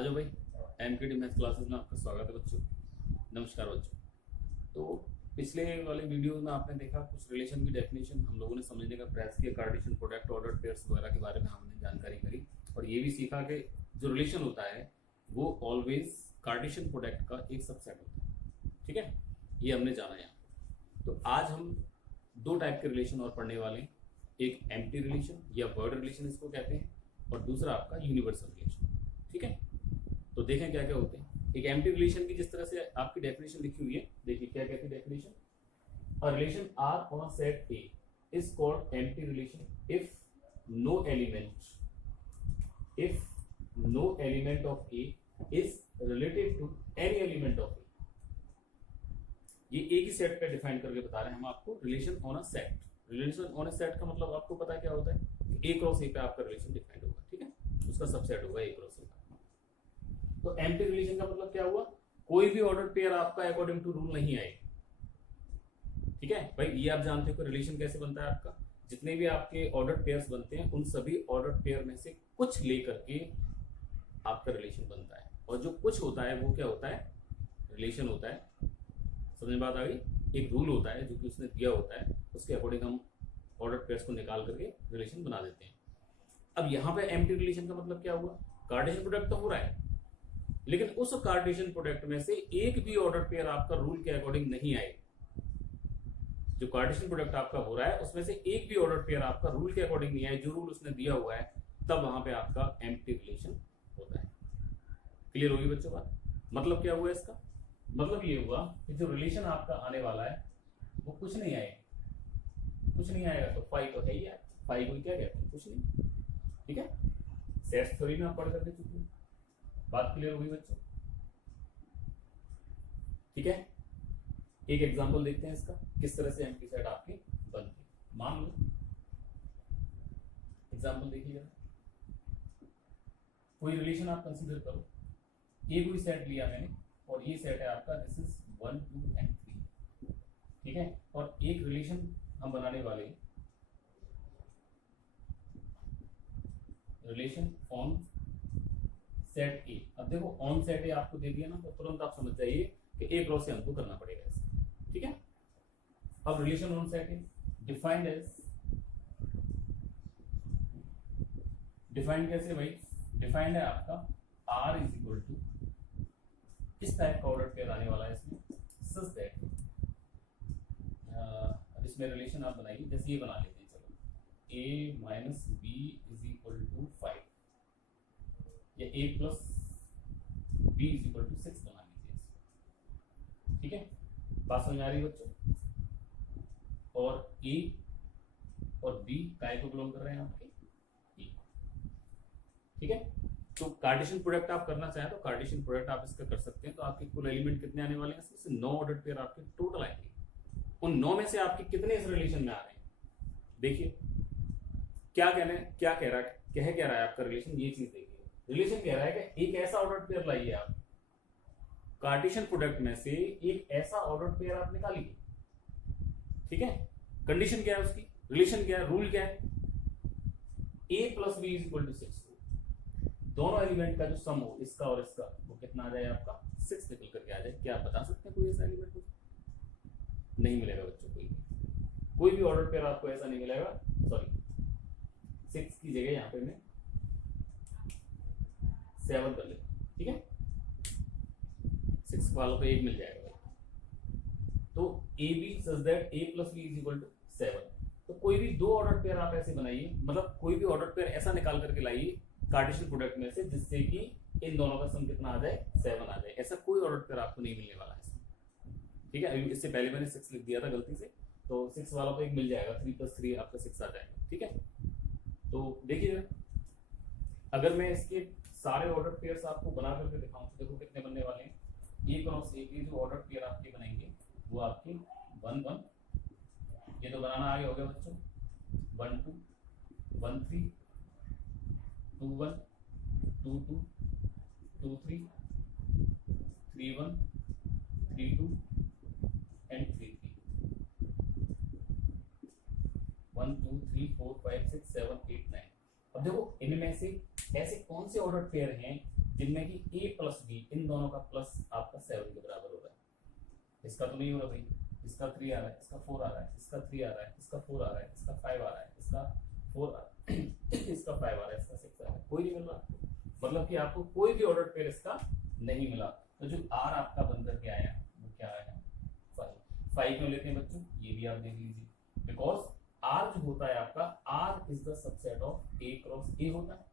आ जाओ भाई। MKD math classes में आपका स्वागत है बच्चों। नमस्कार बच्चों। तो पिछले वाले वीडियो में आपने देखा कुछ रिलेशन की डेफिनेशन हम लोगों ने समझने का प्रयास किया, कार्टेशियन प्रोडक्ट, ऑर्डर्ड पेयर्स वगैरह के बारे में हमने जानकारी करी और ये भी सीखा कि जो रिलेशन होता है वो ऑलवेज कार्टेशियन प्रोडक्ट का एक सबसेट होता है। ठीक है, ये हमने जाना यहाँ। तो आज हम दो टाइप के रिलेशन और पढ़ने वाले हैं। एक एम्प्टी रिलेशन या वर्ड रिलेशन इसको कहते हैं और दूसरा आपका यूनिवर्सल रिलेशन। ठीक है, तो देखें क्या क्या होते हैं। एक एम्प्टी रिलेशन की जिस तरह से आपकी डेफिनेशन लिखी हुई है, देखिए क्या कहती है definition. A relation R on a set A is called empty relation if no element of A is related to any element of A. ये एक ही सेट पे डिफाइन करके बता रहे हैं हम आपको relation on a set. Relation on a set का मतलब आपको पता है क्या होता है, ए क्रॉस ए पे आपका रिलेशन डिफाइंड होगा। ठीक है, उसका सबसेट होगा ए क्रॉस ए का। तो एम्प्टी रिलेशन का मतलब क्या हुआ, कोई भी ऑर्डर पेयर आपका अकॉर्डिंग टू रूल नहीं आए। ठीक है भाई, ये आप जानते हो कि रिलेशन कैसे बनता है आपका। जितने भी आपके ऑर्डर पेयर्स बनते हैं उन सभी ऑर्डर पेयर में से कुछ लेकर के आपका रिलेशन बनता है, और जो कुछ होता है वो क्या होता है, रिलेशन होता है। समझ में बात आ गई। एक रूल होता है जो कि उसने दिया होता है, उसके अकॉर्डिंग हम ऑर्डर पेयर्स को निकाल करके रिलेशन बना देते हैं। अब यहाँ पे एम्प्टी रिलेशन का मतलब क्या हुआ, कार्टेशियन प्रोडक्ट तो हो रहा है लेकिन उस कार्टेशियन प्रोडक्ट में से एक भी ऑर्डर पेयर आपका रूल के अकॉर्डिंग नहीं आए। जो कार्टेशियन प्रोडक्ट आपका हो रहा है उसमें से एक भी ऑर्डर पेयर आपका रूल के अकॉर्डिंग नहीं आए, जो रूल उसने दिया हुआ है, तब वहां पे आपका एम्प्टी रिलेशन होता है। क्लियर होगी बच्चों बात। मतलब क्या हुआ इसका, मतलब ये हुआ कि जो रिलेशन आपका आने वाला है वो कुछ नहीं आएगा तो फाई तो है ही यार। फाई को क्या कहते हैं, कुछ नहीं। ठीक है, सेट्स थ्योरी में आप पढ़ करके चुके हैं। बात क्लियर होगी बच्चों। ठीक है, एक एग्जांपल देखते हैं इसका, किस तरह से एम्प्टी सेट आपकी बनती है। मान लो एग्जांपल देखिएगा, कोई रिलेशन आप कंसीडर करो, ये कोई सेट लिया मैंने और ये सेट है आपका, दिस इज 1 2 एंड 3। ठीक है, और एक रिलेशन हम बनाने वाले हैं, रिलेशन ऑन सेट ए। अब देखो ऑन सेट ए आपको दे दिया ना, तो तुरंत आप समझ जाइए कि ए क्रॉस से हमको करना पड़ेगा ऐसे। ठीक है, अब relation on set A defined कैसे भाई, डिफाइंड है आपका आर इज इक्वल टू, इस टाइप का ऑर्डर पेयर आने वाला है इसमें, सच दैट इसमें रिलेशन आप बनाइए, जैसे ये बना लेते हैं। चलो a minus B is equal to 5 या a plus B is equal to 6 बना लीजिए इसको। ठीक है, बात समझ आ रही है बच्चों। और a और b काय को बिलोंग कर रहे हैं आपके e। ठीक है, तो कार्टेशियन प्रोडक्ट आप करना चाहें तो कार्टेशियन प्रोडक्ट आप इसका कर सकते हैं। तो आपके कुल एलिमेंट कितने आने वाले हैं, इसमें 9 ऑर्डर पेयर आपके टोटल आएंगे। उन 9 में से आपके कितने इस रिलेशन में आ रहे हैं, देखिए क्या कह रहा है आपका रिलेशन। ये चीज देखिए, रिलेशन कह रहा है कि एक ऐसा ऑर्डर पेयर लाइए आप, कार्टेशियन प्रोडक्ट में से एक ऐसा ऑर्डर पेयर आप निकालिए। ठीक है, कंडीशन क्या है उसकी, रिलेशन क्या है, रूल क्या है, a plus B is equal to 6। दोनों एलिमेंट का जो सम हो, इसका और इसका, वो कितना आ जाए आपका 6 निकल करके आ जाए। क्या आप बता सकते हैं कोई ऐसा एलिमेंट हो? नहीं मिलेगा बच्चों, कोई भी ऑर्डर पेयर आपको ऐसा नहीं मिलेगा। सॉरी, 6 की जगह यहाँ पे मैं 7 कर लेता। ठीक है, 6 वालों को 1 मिल जाएगा। तो A B such that a plus B is equal to 7। तो कोई भी दो ऑर्डर पेयर आप ऐसे बनाइए, मतलब कोई भी ऑर्डर पेयर ऐसा निकाल करके लाइए कार्टेशियन प्रोडक्ट में से जिससे कि इन दोनों का सम कितना आ जाए, 7 आ जाए। ऐसा कोई ऑर्डर पेयर आपको नहीं मिलने वाला है इसमें। ठीक है, इससे पहले मैंने 6 लिख दिया था गलती से, तो 6 वालों को 1 मिल जाएगा, 3 प्लस 3 आपका 6 आ जाएगा। ठीक है, तो देखिए अगर मैं इसके सारे ऑर्डर पेयर्स आपको बना करके दिखाऊं तो देखो कितने बनने वाले हैं। ए क्रॉस ए के जो ऑर्डर पेयर आपके बनेंगे वो आपके 1 1, ये तो बनाना आगे हो गया बच्चों, 1 2 1 3 2 1 2 2 2 3 3 1 3 2 एंड 3 3 1 2 3 4 5 6 7 8 9। अब देखो इनमें से ऐसे कौन से ऑर्डर पेयर हैं जिनमें कि ए प्लस बी इन दोनों का प्लस आपका 7 के बराबर हो रहा है। इसका तो नहीं हो रहा भाई, इसका 3 आ रहा है, इसका 4 आ रहा है, इसका 3 आ रहा है, इसका 4 आ रहा है, इसका 5 आ रहा है, इसका 4 आ रहा है, इसका 5 आ रहा है, इसका 6 आ रहा है, कोई नहीं मिल रहा। मतलब कि आपको कोई भी ऑर्डर पेयर इसका नहीं मिला। तो जो आर आपका बन करके आया वो क्या आया, 5 क्यों लेते हैं बच्चों, ये भी आप देख लीजिए। बिकॉज आर जो होता है आपका, R is the subset of A cross A होता है।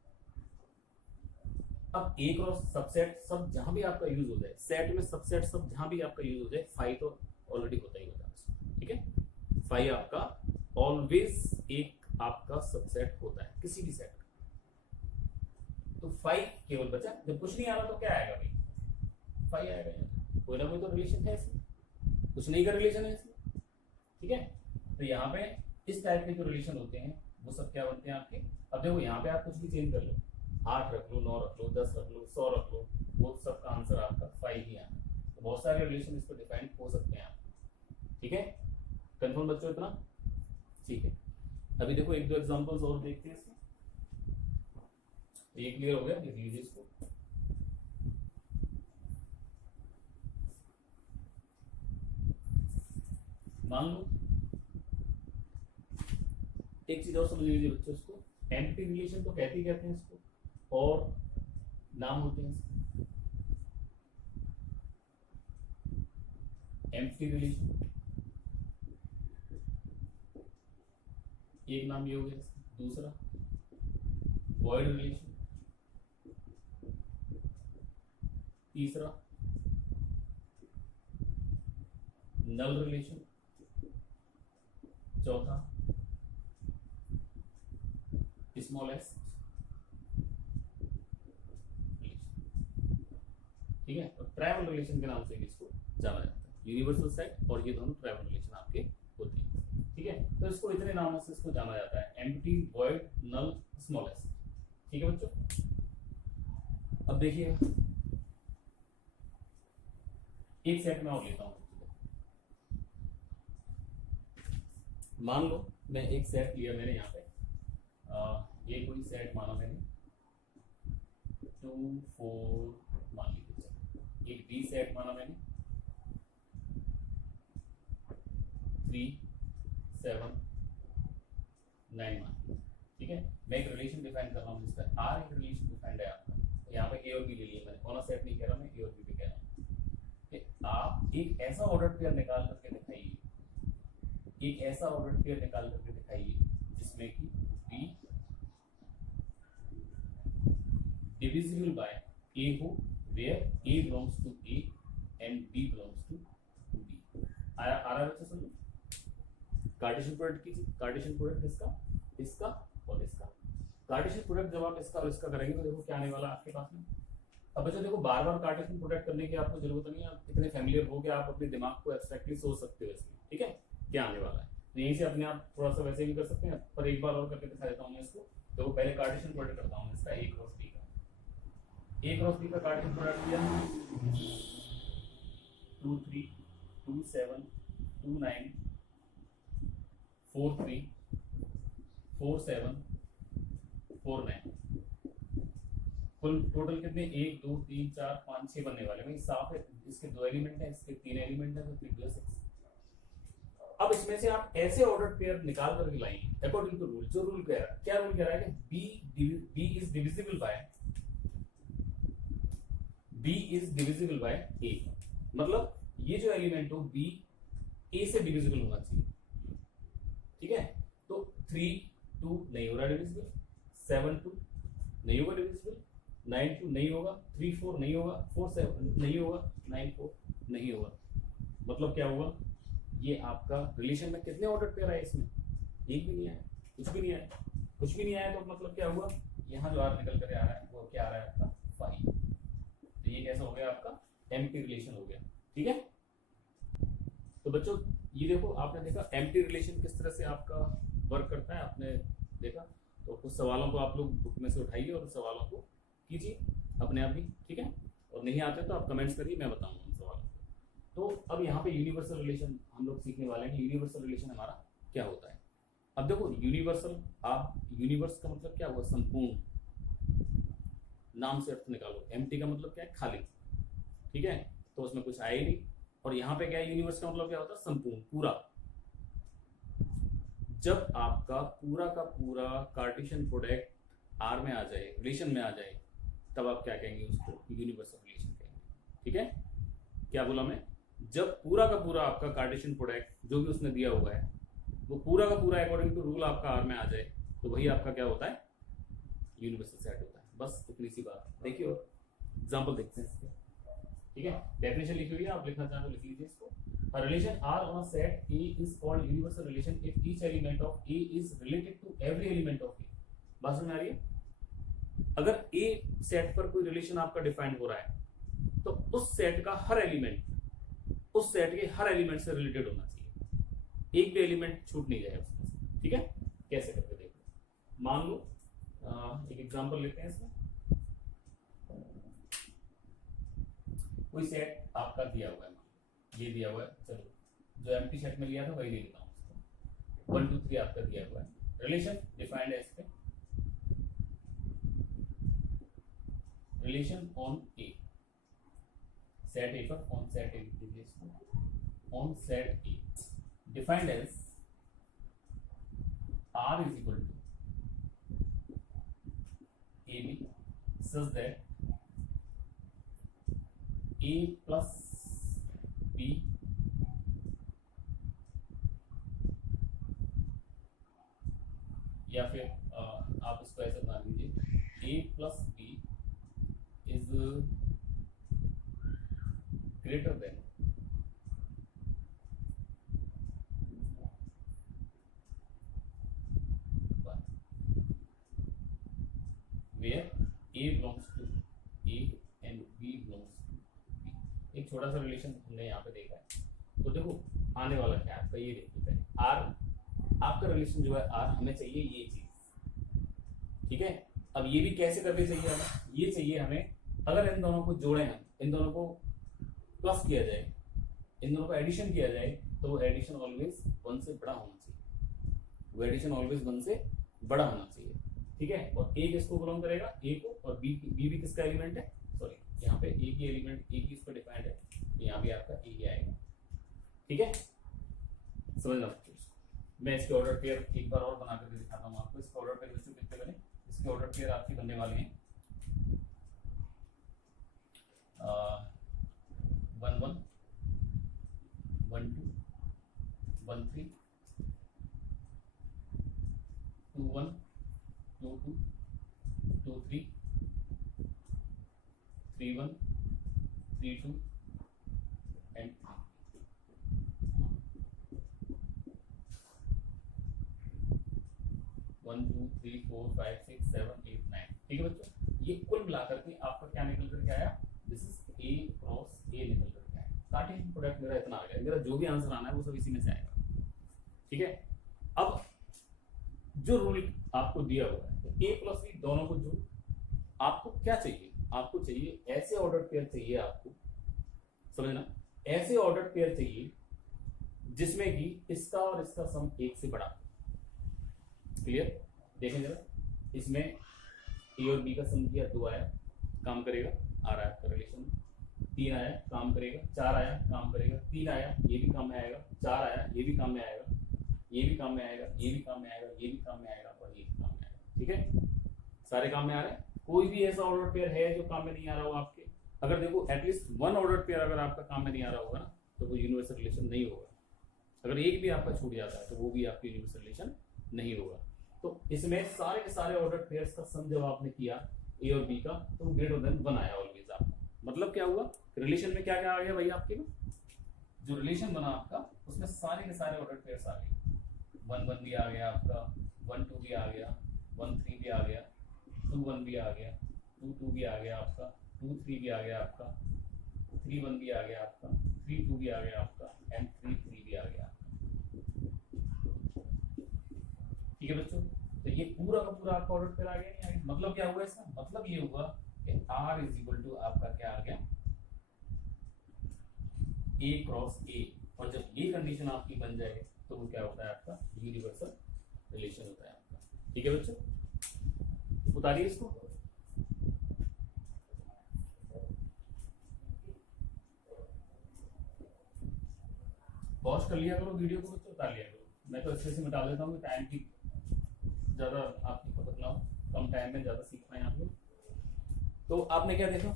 अब ए क्रॉस सबसेट सब जहां भी आपका यूज हो जाए, सेट में सबसेट सब जहां भी आपका यूज हो जाए, 5 तो ऑलरेडी होता ही होता है, ठीक है। 5 आपका ऑलवेज एक आपका सबसेट होता है किसी भी सेट का। तो 5 केवल बचा, जब कुछ नहीं आ रहा तो क्या आएगा भाई, 5 आएगा यहाँ। कोई ना कोई तो रिलेशन है इसमें, कुछ नहीं का रिलेशन है इसमें, ठीक है। तो यहाँ पे इस टाइप के जो रिलेशन होते हैं वो सब क्या बनते हैं आपके। अब देखो यहाँ पे आप कुछ भी चेंज कर लो, 8 रख लो, 9 रख लो, 10 रख लो, 100 रख लो, वो सब का आंसर आपका 5 ही आना। तो बहुत सारे रिलेशन इसको डिफाइन हो सकते हैं आप, ठीक है। कंफर्म बच्चों इतना, ठीक है। अभी देखो एक दो एग्जांपल्स और देखते हैं इसमें। ये क्लियर हो गया, लिख लीजिए इसको। मान लो एक चीज और समझ लीजिए बच्चों, इसको एम्प्टी रिलेशन तो कहते हैं इसको, और नाम होते हैं इसके एम्प्टी रिलेशन। एक नाम ये हो गया, दूसरा वॉइड रिलेशन, तीसरा नल रिलेशन, चौथा स्मॉल एस, ठीक है। और ट्राइवल रिलेशन के नाम से भी इसको जाना जाता है। यूनिवर्सल सेट और ये दोनों ट्राइवल रिलेशन आपके होते हैं, ठीक है। तो इसको इतने नामों से इसको जाना जाता है, एम्प्टी, वॉइड, नल, स्मॉल एस, ठीक है बच्चों। अब देखिए एक सेट में और लेता हूं, मान लो मैं एक सेट लिया मैंने यहाँ पे, ये कोई सेट माना मैंने 2 4 मान लीजिए, एक बी सेट माना मैंने 3 7 9 मान, ठीक है। मैं एक रिलेशन डिफाइन कर रहा हूँ जिसका आर एक रिलेशन डिफाइंड है आपका। तो यहाँ पे ए और बी ले लिया मैंने, कौन सा सेट नहीं कह रहा मैं, ए और बी पे कह रहा हूँ कि आप एक ऐसा ऑर्डर पेयर निकाल करके दिखाइए, एक ऐसा ऑर्डर पेयर निकाल करके दिखाइए जिसमें कि बी divisible by A हो, where A belongs to A and B belongs to B। आ रहा है बच्चा, समझो। कार्टेशियन प्रोडक्ट कीजिए, कार्टेशियन प्रोडक्ट इसका और इसका। कार्टेशियन प्रोडक्ट जब आप इसका और इसका करेंगे तो देखो क्या आने वाला आपके पास में। अब बच्चा देखो बार बार कार्टेशियन प्रोडक्ट करने की आपको जरूरत नहीं है, आप इतने फैमिलियर हो कि आप अपने दिमाग को एब्स्ट्रैक्टली सोच सकते हो इसमें, ठीक है, क्या आने वाला है। तो यहीं से अपने आप थोड़ा सा वैसे भी कर सकते हैं, पर एक बार और करके दिखा देता हूँ मैं इसको। तो पहले कार्टेशियन प्रोडक्ट करता हूँ इसका ए क्रॉस बी का। ए क्रॉस बी का कार्टेशियन प्रोडक्ट दिया 2 3 2 7 2 9 4 3 4 7 4 9, कुल टोटल कितने 1 2 3 4 5 6 बनने वाले। भाई साफ है, इसके 2 एलिमेंट है, इसके 3 एलिमेंट है, तो 3 2 6। अब इसमें से आप ऐसे ऑर्डर पेयर निकाल करके लाएंगे अकॉर्डिंग टू रूल। जो रूल कह रहा है, क्या रूल कह रहा है कि बी इज डिविजिबल बाय ए। मतलब ये जो एलिमेंट हो बी ए से डिविजिबल होना चाहिए, ठीक है। तो 3 2 नहीं हो रहा डिविजिबल, 7 2 नहीं होगा डिविजिबल, 9 2 नहीं होगा, 3 4 नहीं होगा, 4 7 नहीं होगा, 9 4 नहीं होगा। मतलब क्या हुआ, ये आपका रिलेशन में कितने ऑर्डर पेयर आए इसमें, एक भी नहीं आया, कुछ भी नहीं आया, कुछ भी नहीं आया। तो मतलब क्या हुआ, यहाँ जो आर निकल कर आ रहा है वो क्या आ रहा है आपका 5। तो ये कैसा हो गया आपका एम्प्टी रिलेशन हो गया, ठीक है। तो बच्चों ये देखो, आपने देखा एम्प्टी रिलेशन किस तरह से आपका वर्क करता है, आपने देखा। तो कुछ सवालों को आप लोग बुक में से उठाइए और सवालों को कीजिए अपने आप ही, ठीक है। और नहीं आते तो आप कमेंट्स करिए, मैं बताऊंगा उन सवालों को। तो अब यहाँ पे यूनिवर्सल रिलेशन हम लोग सीखने वाले हैं। यूनिवर्सल रिलेशन हमारा क्या होता है। अब देखो यूनिवर्सल, आप यूनिवर्स का मतलब क्या हुआ, संपूर्ण। नाम से अर्थ निकालो, एम्प्टी का मतलब क्या है, खाली, ठीक है, तो उसमें कुछ आया ही नहीं। और यहाँ पे क्या है, यूनिवर्स का मतलब क्या होता है, संपूर्ण, पूरा। जब आपका पूरा का पूरा कार्टेशियन प्रोडक्ट आर में आ जाए, रिलेशन में आ जाए, तब आप क्या कहेंगे, उसको यूनिवर्सल रिलेशन कहेंगे, ठीक है। क्या बोला मैं, जब पूरा का पूरा आपका कार्टेशियन प्रोडक्ट जो भी उसने दिया हुआ है वो पूरा का पूरा अकॉर्डिंग टू रूल आपका आर में आ जाए, तो वही आपका क्या होता है, यूनिवर्सल सेट होता है। बस इतनी सी बात। देखिए और एग्जांपल देखते हैं इसके, ठीक है। डेफिनेशन लिखी हुई है, आप लिखना चाहें तो लिख लीजिए इसको। A relation R on a set A is called universal relation if each element of A is related to every element of A. बात समझ आ रही है। अगर A सेट पर कोई रिलेशन आपका डिफाइंड हो रहा है तो उस सेट का हर एलिमेंट उस सेट के हर एलिमेंट से रिलेटेड होना चाहिए, एक भी एलिमेंट छूट नहीं जाए उसमें से, ठीक है। कैसे करके देखो, मान लो एक एग्जांपल लेते हैं इसमें। कोई सेट आपका दिया हुआ है, ये दिया हुआ है, चलो जो एम्प्टी सेट में लिया था वही ले लेता हूँ उसको। 1 2 3 आपका दिया हुआ है, रिलेशन डिफाइंड है इस पे, relation on A, set A पर, ऑन सेट ए लिख दीजिए इसको, on set A defined as R is equal to AB such that A plus B या फिर आप इसको ऐसे बना लीजिए, A plus B is greater than where A belongs to A and B belongs to B। एक छोटा सा रिलेशन हमने यहाँ पे देखा है। तो देखो आने वाला क्या है आपका, ये देखिए पहले R, आपका रिलेशन जो है R, हमें चाहिए ये चीज, ठीक है। अब ये भी कैसे करके चाहिए हमें, ये चाहिए हमें अगर इन दोनों को जोड़े हैं, इन दोनों को प्लस किया जाए, इन दोनों को एडिशन किया जाए, तो वो एडिशन ऑलवेज 1 से बड़ा होना चाहिए, वो एडिशन ऑलवेज 1 से बड़ा होना चाहिए, ठीक है। और ए किसको बिलोंग करेगा, ए को, और बी भी किसका एलिमेंट है, सॉरी यहाँ पे ए की एलिमेंट, ए की इसको डिफाइंड है, यहाँ भी आपका ए ही आएगा, ठीक है। समझना मैं इसके ऑर्डर पेयर एक बार और बना करके दिखाता हूँ आपको। इसके ऑर्डर पेयर वैसे कितने बने, इसके ऑर्डर पेयर आपके बनने वाले हैं 1 1 1 2 1 3 2 1 2 2 2 3 3 1 3 2 एंड 1 2 3 4 5 6 7 8 9, ठीक है बच्चों। ये कुल मिलाकर के आपका क्या निकल करके आया, दिस इज ए क्रॉस ए निकल करके आया। कार्टेशियन प्रोडक्ट मेरा इतना आ गया, मेरा जो भी आंसर आना है वो सब इसी में से आएगा, ठीक है। अब जो रूल आपको दिया हुआ है, तो ए प्लस बी दोनों को जो आपको क्या चाहिए, आपको चाहिए ऐसे ऑर्डर पेयर चाहिए, आपको समझना, ऐसे ऑर्डर पेयर चाहिए जिसमें कि इसका और इसका सम 1 से बड़ा। क्लियर, देखें जरा, इसमें ए और बी का सम किया 2 आया, काम करेगा, आ रहा है आपका रिलेशन। 3 आया, काम करेगा। 4 आया, काम करेगा। 3 आया, ये भी काम में आएगा। 4 आया, ये भी काम में आएगा, ये भी काम में आएगा, ये भी काम में आएगा, ये भी काम में आएगा, और ये भी काम में आएगा, ठीक है। सारे काम में आ रहे हैं। कोई भी ऐसा ऑर्डर पेयर है जो काम में नहीं आ रहा हो आपके, अगर देखो एटलीस्ट 1 ऑर्डर पेयर अगर आपका काम में नहीं आ रहा होगा ना, तो वो यूनिवर्सल रिलेशन नहीं होगा। अगर एक भी आपका छूट जाता है तो वो भी आपकी यूनिवर्सल रिलेशन नहीं होगा। तो इसमें सारे के सारे ऑर्डर पेयर्स का सम जब आपने किया ए और बी का, तो ग्रेटर देन 1 आया ऑलवेज आपका। मतलब क्या हुआ, रिलेशन में क्या क्या आ गया भाई आपके में, जो रिलेशन बना आपका उसमें सारे के सारे ऑर्डर पेयर्स आ गए। 1 1 भी आ गया आपका, 1 2 भी आ गया, 1 3 भी आ गया, 2 1 भी आ गया, 2 2 भी आ गया आपका, 2 3 भी आ गया आपका, 3 1 भी आ गया आपका, 3 2 भी आ गया आपका, एंड 3 3 भी आ गया। ठीक है बच्चों, तो ये पूरा का पूरा आपका ऑर्डर पेयर आ गया, नहीं आ गया। मतलब क्या हुआ इसका, मतलब ये हुआ कि R इज इक्वल टू आपका क्या आ गया, A क्रॉस A। और जब ये कंडीशन आपकी बन जाए तो वो क्या होता है, आपका यूनिवर्सल रिलेशन होता है आपका। ठीक है बच्चों, उतारिए इसको। पॉज कर लिया करो वीडियो को, बच्चों उतार लिया करो। मैं तो अच्छे से मिटा देता हूँ, टाइम की ज़्यादा आपकी खपत ना हो, कम टाइम में ज़्यादा सीख पाए आप लोग। तो आपने क्या देखा,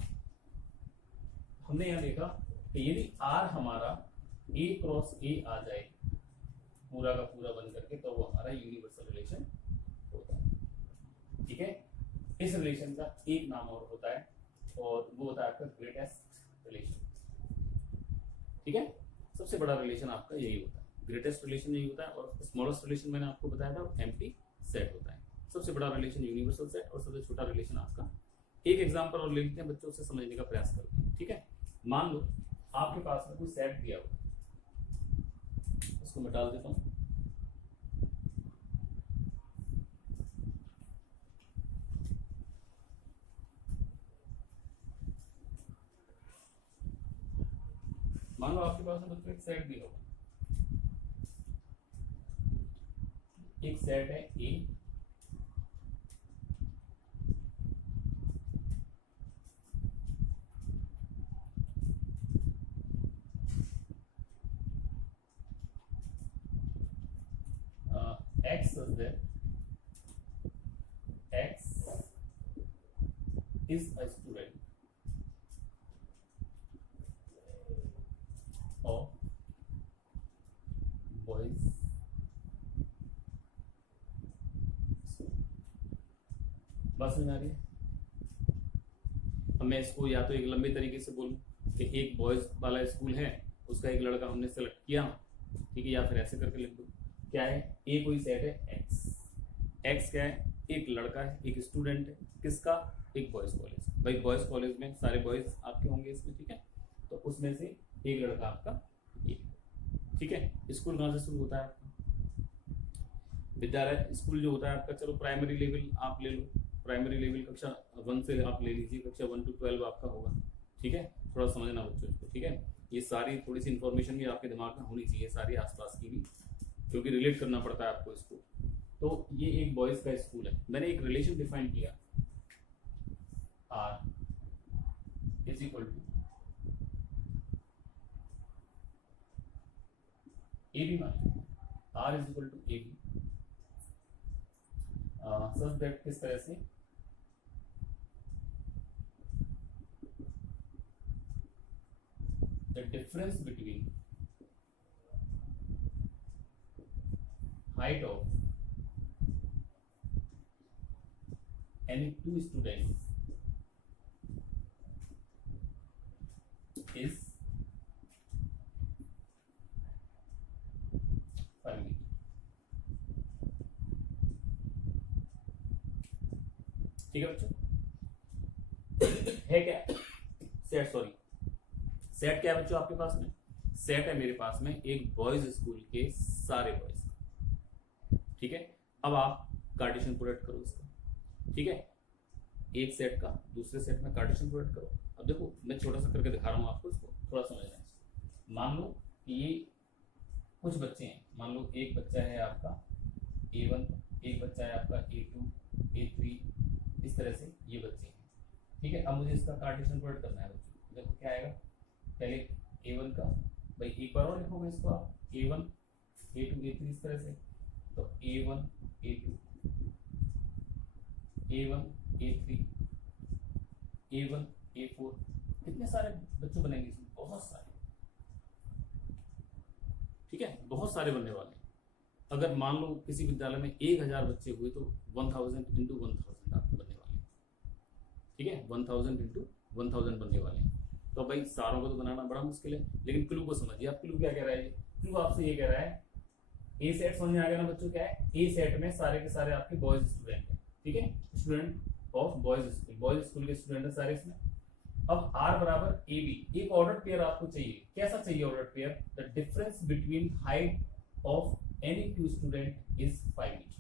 हमने यहाँ देखा कि यदि आर हमारा ए क्रॉस ए आ जाए पूरा का पूरा बन करके, तो वो हमारा यूनिवर्सल रिलेशन होता है। ठीक है, इस रिलेशन का एक नाम और होता है, और वो होता है आपका ग्रेटेस्ट रिलेशन। ठीक है, सबसे बड़ा रिलेशन आपका यही होता है, ग्रेटेस्ट रिलेशन यही होता है। और स्मॉलेस्ट रिलेशन मैंने आपको बताया था एम्प्टी सेट होता है। सबसे बड़ा रिलेशन यूनिवर्सल सेट, और सबसे छोटा रिलेशन आपका। एक एग्जांपल और ले लेते हैं, बच्चों से समझने का प्रयास करते हैं। ठीक है, मान लो आपके पास में कोई सेट दिया हुआ, उसको मिटा देता हूं। मान लो आपके पास में बच्चों एक सेट दिया हुआ, एक सेट है ए, x such that x is a student of boys बात समझ आ रही है? अब मैं इसको या तो एक लंबे तरीके से बोलूं कि एक बॉयज वाला स्कूल है, उसका एक लड़का हमने सेलेक्ट किया, ठीक है, या फिर ऐसे करके लिख दो। क्या है, ए कोई सेट है एक्स, एक्स क्या है, एक लड़का है, एक स्टूडेंट है, किसका, एक बॉयज कॉलेज। भाई बॉयज कॉलेज में सारे बॉयज आपके होंगे इसमें, ठीक है, तो उसमें से एक लड़का आपका ये। ठीक है, स्कूल कहाँ से शुरू होता है आपका, विद्यालय स्कूल जो होता है आपका, चलो प्राइमरी लेवल आप ले लो, प्राइमरी लेवल कक्षा 1 से आप ले लीजिए, कक्षा 1 to 12 आपका होगा। ठीक है, थोड़ा समझना बच्चों इसको। ठीक है, ये सारी थोड़ी सी इन्फॉर्मेशन भी आपके दिमाग में होनी चाहिए, सारी आसपास की भी, क्योंकि रिलेट करना पड़ता है आपको इसको। तो ये एक बॉयज का स्कूल है, मैंने एक रिलेशन डिफाइन किया, R is equal to A B, मान R is equal to A B, such that किस तरह से, the difference between height of any two students is 5 meter। ठीक है बच्चों, है क्या सेट, सॉरी सेट क्या है बच्चों आपके पास में, सेट है मेरे पास में एक बॉयज स्कूल के सारे बॉयज। ठीक है, अब आप कार्टेशियन प्रोडक्ट करो इसका। ठीक है, एक सेट का दूसरे सेट में कार्टेशियन प्रोडक्ट करो। अब देखो मैं छोटा सा करके दिखा रहा हूँ आपको, इसको थोड़ा समझना है। मान लो कि ये कुछ बच्चे हैं, मान लो एक बच्चा है आपका A1, एक बच्चा है आपका A2, A3, इस तरह से ये बच्चे हैं। ठीक है, अब मुझे इसका कार्टेशियन प्रोडक्ट करना है बच्चों। देखो क्या आएगा, पहले A1 का, भाई एक बार और लिखोगे इसको आप, A1, A2, A3 इस तरह से, तो A1, A2, A1, A3, A1, A4, कितने सारे बच्चों बनेंगे इसमें, बहुत सारे। ठीक है, बहुत सारे बनने वाले हैं। अगर मान लो किसी विद्यालय में 1000 बच्चे हुए तो 1000 into 1000 आपके बनने वाले हैं। ठीक है, 1000 into 1000 बनने वाले हैं। तो भाई सारों को तो बनाना बड़ा मुश्किल है, लेकिन क्लू को समझिए आप। क्लू क्या कह रहा है, क्लू आपसे ये कह रहा है, ए सेट समझ में आ गया ना बच्चों, क्या है, ए सेट में सारे के सारे आपके बॉयज स्टूडेंट हैं। ठीक है, student of boys school, boys school के स्टूडेंट है सारे इसमें। अब आर बराबर ए बी, एक ऑर्डर पेयर आपको चाहिए। कैसा चाहिए order pair, the difference between height of any two student is 5 meter.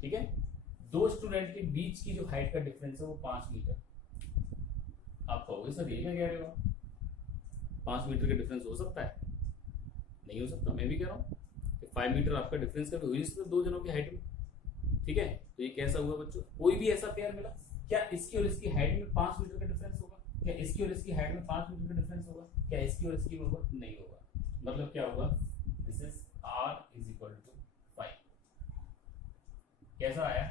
ठीक है, दो स्टूडेंट के बीच की जो हाइट का डिफरेंस है वो 5 मीटर। आप कहोगे सर ये क्या कह रहे हो, 5 मीटर का डिफरेंस हो सकता है? नहीं हो सकता, मैं भी कह रहा हूँ कि 5 मीटर आपका डिफरेंस कभी हुई इसमें दो जनों की हाइट में। ठीक है, तो ये कैसा हुआ बच्चों, कोई भी ऐसा पेयर मिला क्या इसकी और इसकी हाइट में 5 मीटर का डिफरेंस होगा? क्या इसकी और इसकी हाइट में 5 मीटर का डिफरेंस होगा? क्या इसकी और इसकी में होगा? नहीं होगा। मतलब क्या होगा? This is r is equal to 5। कैसा आया?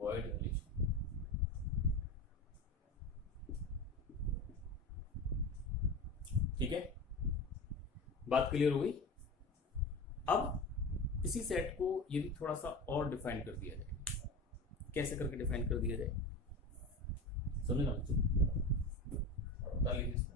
Void relation. ठीक है, बात क्लियर हो गई? अब इसी सेट को यदि थोड़ा सा और डिफाइन कर दिया जाए, कैसे करके डिफाइन कर दिया जाए, समझे ना बच्चों? बता लीजिए इसमें।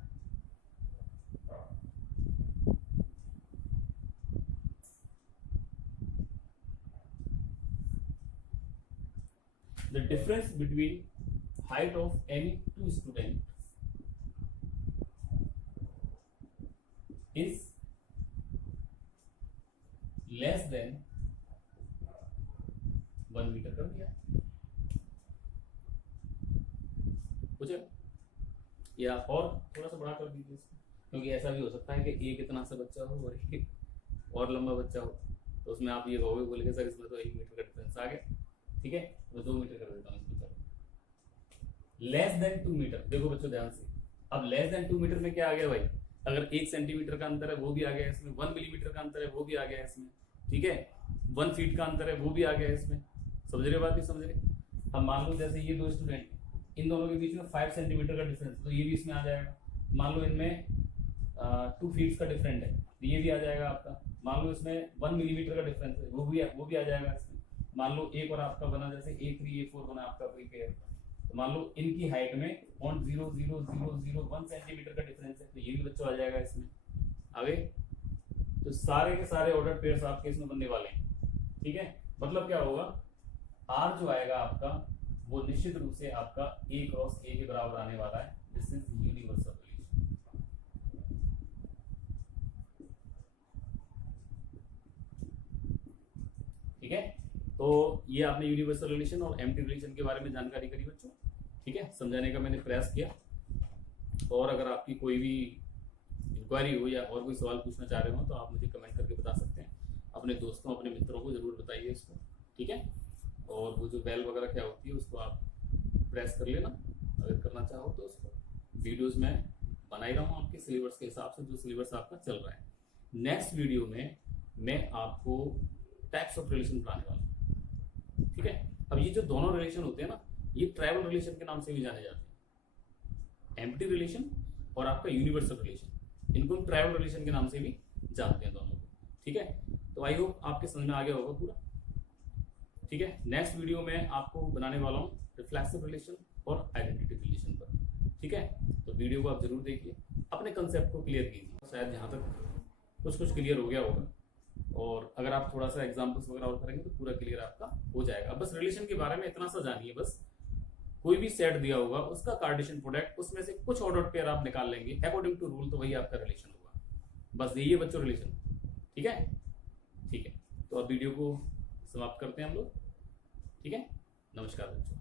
The difference between height of any two student is less than 1 metre कर दिया कुछ, या और थोड़ा सा बड़ा कर दीजिए इसको, क्योंकि ऐसा भी हो सकता है कि एक इतना सा बच्चा हो और एक और लंबा बच्चा हो, तो उसमें आप ये कहोगे बोले कि सर इसमें तो 1 मीटर का डिफरेंस आ गया। ठीक है, तो 2 मीटर कर देता हूँ इसको। चलो लेस देन 2 मीटर, देखो बच्चों ध्यान से, अब लेस देन 2 मीटर में क्या आ गया भाई? अगर 1 सेंटीमीटर का अंतर है वो भी आ गया इसमें, 1 मिलीमीटर का अंतर है वो भी आ गया इसमें, ठीक है, 1 फीट का अंतर है वो भी आ गया इसमें। समझ रहे बात? भी समझ रहे? अब मान लो जैसे ये दो स्टूडेंट, इन दोनों के बीच में 5 सेंटीमीटर का डिफरेंस, तो ये भी इसमें आ जाएगा। मान लो इनमें 2 फीट का डिफरेंट है, तो ये भी आ जाएगा आपका। मान लो इसमें 1 मिलीमीटर का डिफरेंस है, वो भी आ जाएगा इसमें। मान लो एक और आपका बना, जैसे A3 A4 बना आपका कोई पेयर, तो मान लो इनकी हाइट में 0.00001 सेंटीमीटर का डिफरेंस है, तो ये भी बच्चों आ जाएगा इसमें। आगे तो सारे के सारे ऑर्डर पेयर्स आपके इसमें बनने वाले हैं। ठीक है, मतलब क्या होगा? R जो आएगा आपका वो निश्चित रूप से आपका A क्रॉस A के बराबर आने वाला है। This is universal relation. ठीक है, तो ये आपने यूनिवर्सल रिलेशन और एम्प्टी रिलेशन के बारे में जानकारी करी बच्चों। ठीक है, समझाने का मैंने प्रयास किया, और अगर आपकी कोई भी इंक्वायरी हो या और कोई सवाल पूछना चाह रहे हो तो आप मुझे कमेंट करके बता सकते हैं। अपने दोस्तों अपने मित्रों को जरूर बताइए इसको। ठीक है, और वो जो बेल वगैरह क्या होती है उसको आप प्रेस कर लेना अगर करना चाहो तो। उसको वीडियोस में बना ही रहा हूँ आपके सिलेबस के हिसाब से, जो सिलेबस आपका चल रहा है। नेक्स्ट वीडियो में मैं आपको टाइप्स ऑफ रिलेशन बताने वाला हूँ। ठीक है, अब ये जो दोनों रिलेशन होते हैं ना, ये ट्राइबल रिलेशन के नाम से भी जाने जाते हैं। एम्प्टी रिलेशन और आपका यूनिवर्सल रिलेशन, इनको हम ट्राइबल रिलेशन के नाम से भी जानते हैं दोनों को। ठीक है, तो आई होप आपके समझ में आ गया होगा पूरा। ठीक है, नेक्स्ट वीडियो में आपको बनाने वाला हूँ रिफ्लेक्सिव रिलेशन और आइडेंटिटी रिलेशन पर। ठीक है, तो वीडियो को आप जरूर देखिए, अपने कंसेप्ट को क्लियर कीजिए। शायद यहाँ तक कुछ क्लियर हो गया होगा, और अगर आप थोड़ा सा एग्जाम्पल्स वगैरह और करेंगे तो पूरा क्लियर आपका हो जाएगा। बस रिलेशन के बारे में इतना सा जानिए, बस कोई भी सेट दिया होगा उसका कार्टेशियन प्रोडक्ट, उसमें से कुछ ऑर्डर पेयर आप निकाल लेंगे अकॉर्डिंग टू रूल, तो वही आपका रिलेशन होगा। बस यही है बच्चों रिलेशन। ठीक है, ठीक है, तो अब वीडियो को समाप्त करते हैं हम लोग। ठीक है, नमस्कार बच्चों।